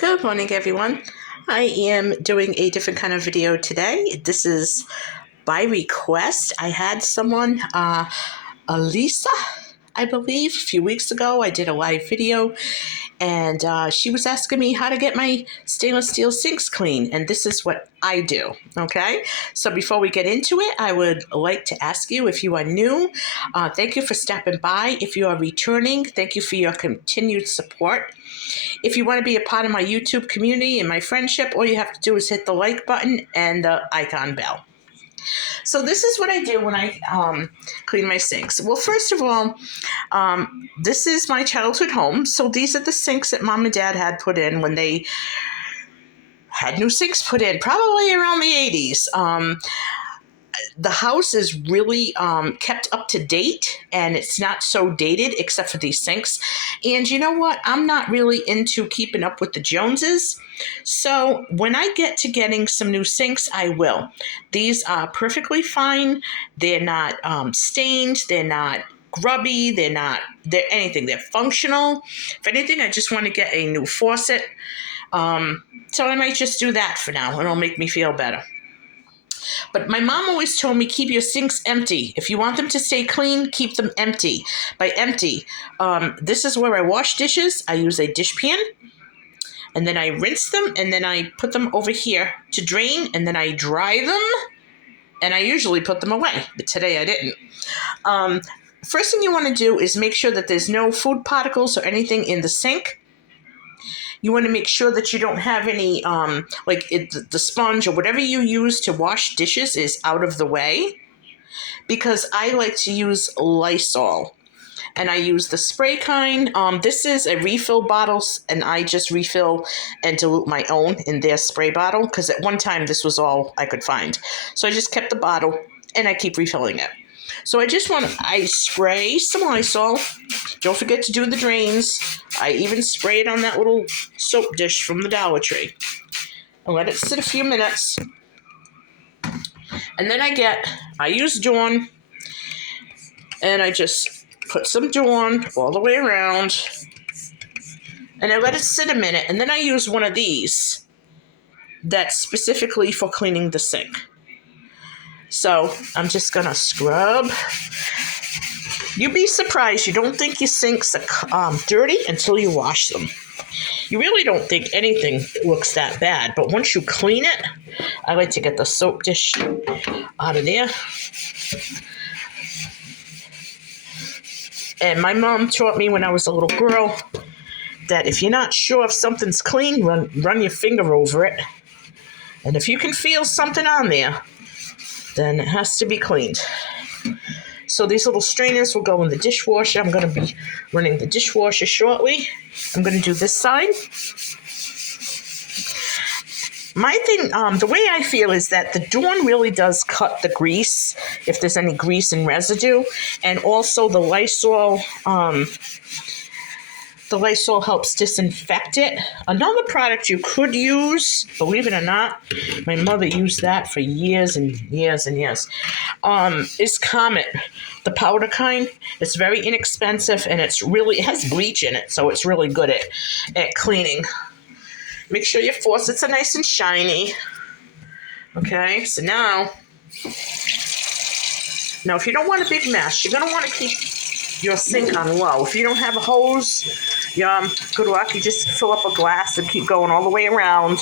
Good morning, everyone. I am doing a different kind of video today. This is by request. I had someone, Elisa, I believe, a few weeks ago. I did a live video, and she was asking me how to get my stainless steel sinks clean, and this is what I do, okay? So before we get into it, I would like to ask you, if you are new, thank you for stopping by. If you are returning, thank you for your continued support. If you want to be a part of my YouTube community and my friendship, all you have to do is hit the like button and the icon bell. So this is what I do when I clean my sinks. Well, first of all, this is my childhood home. So these are the sinks that Mom and Dad had put in when they had new sinks put in, probably around the 80s. The house is really kept up to date, and it's not so dated except for these sinks. And you know what? I'm not really into keeping up with the Joneses. So when I get to getting some new sinks, I will. These are perfectly fine. They're not stained. They're not grubby. They're anything. They're functional. If anything, I just want to get a new faucet. So I might just do that for now. It'll make me feel better. But my mom always told me, keep your sinks empty. If you want them to stay clean, keep them empty. By empty, this is where I wash dishes. I use a dishpan, and then I rinse them, and then I put them over here to drain, and then I dry them, and I usually put them away. But today I didn't. First thing you want to do is make sure that there's no food particles or anything in the sink. You want to make sure that you don't have any, the sponge or whatever you use to wash dishes is out of the way, because I like to use Lysol, and I use the spray kind. This is a refill bottle, and I just refill and dilute my own in their spray bottle, because at one time this was all I could find. So I just kept the bottle, and I keep refilling it. So I spray some Lysol. Don't forget to do the drains. I even spray it on that little soap dish from the Dollar Tree. I let it sit a few minutes. And then I use Dawn, and I just put some Dawn all the way around. And I let it sit a minute, and then I use one of these that's specifically for cleaning the sink. So I'm just going to scrub. You'd be surprised. You don't think your sinks are dirty until you wash them. You really don't think anything looks that bad. But once you clean it, I like to get the soap dish out of there. And my mom taught me when I was a little girl that if you're not sure if something's clean, run your finger over it. And if you can feel something on there, then it has to be cleaned. So these little strainers will go in the dishwasher. I'm going to be running the dishwasher shortly. I'm going to do this side. My thing, the way I feel is that the Dawn really does cut the grease, if there's any grease and residue. And also the Lysol helps disinfect it. Another product you could use, believe it or not, my mother used that for years and years and years, is Comet, the powder kind. It's very inexpensive, and it has bleach in it, so it's really good at cleaning. Make sure your faucets are nice and shiny. Okay, so now if you don't want a big mess, you're going to want to keep your sink on low. If you don't have a hose, good luck. You just fill up a glass and keep going all the way around.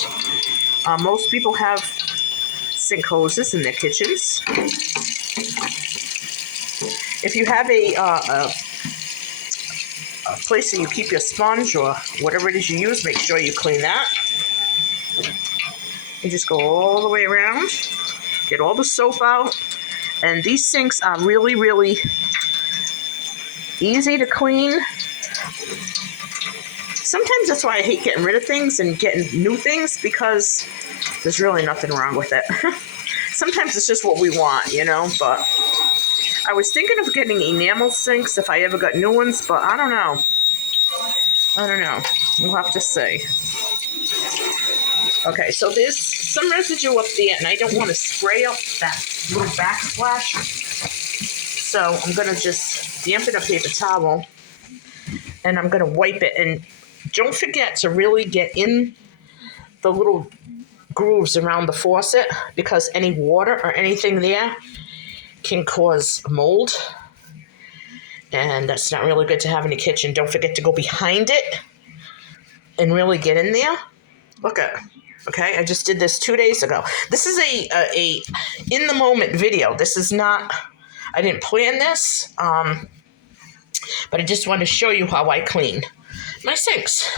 Most people have sink hoses in their kitchens. If you have a place that you keep your sponge or whatever it is you use, make sure you clean that. You just go all the way around, get all the soap out. And these sinks are really, really easy to clean. Sometimes that's why I hate getting rid of things and getting new things, because there's really nothing wrong with it. Sometimes it's just what we want, but I was thinking of getting enamel sinks if I ever got new ones, but I don't know. We'll have to see. Okay, so there's some residue up there, and I don't want to spray up that little backsplash. So I'm going to just dampen a paper towel, and I'm going to wipe it. And don't forget to really get in the little grooves around the faucet because any water or anything there can cause mold. And that's not really good to have in the kitchen. Don't forget to go behind it and really get in there. Look at, okay, I just did this 2 days ago. This is a in the moment video. This is not, I didn't plan this, but I just want to show you how I clean my sinks.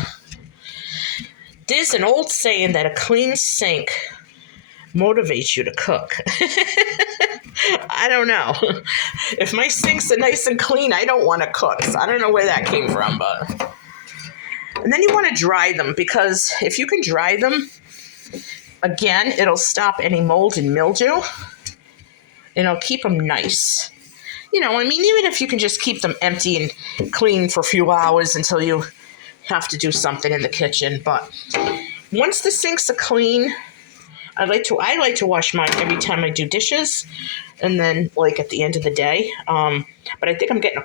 There's an old saying that a clean sink motivates you to cook. I don't know. If my sinks are nice and clean, I don't want to cook. So I don't know where that came from, but. And then you want to dry them, because if you can dry them, again, it'll stop any mold and mildew. And it'll keep them nice. You know, I mean, even if you can just keep them empty and clean for a few hours until you have to do something in the kitchen. But once the sinks are clean, I like to wash mine every time I do dishes, and then like at the end of the day. But I think I'm getting a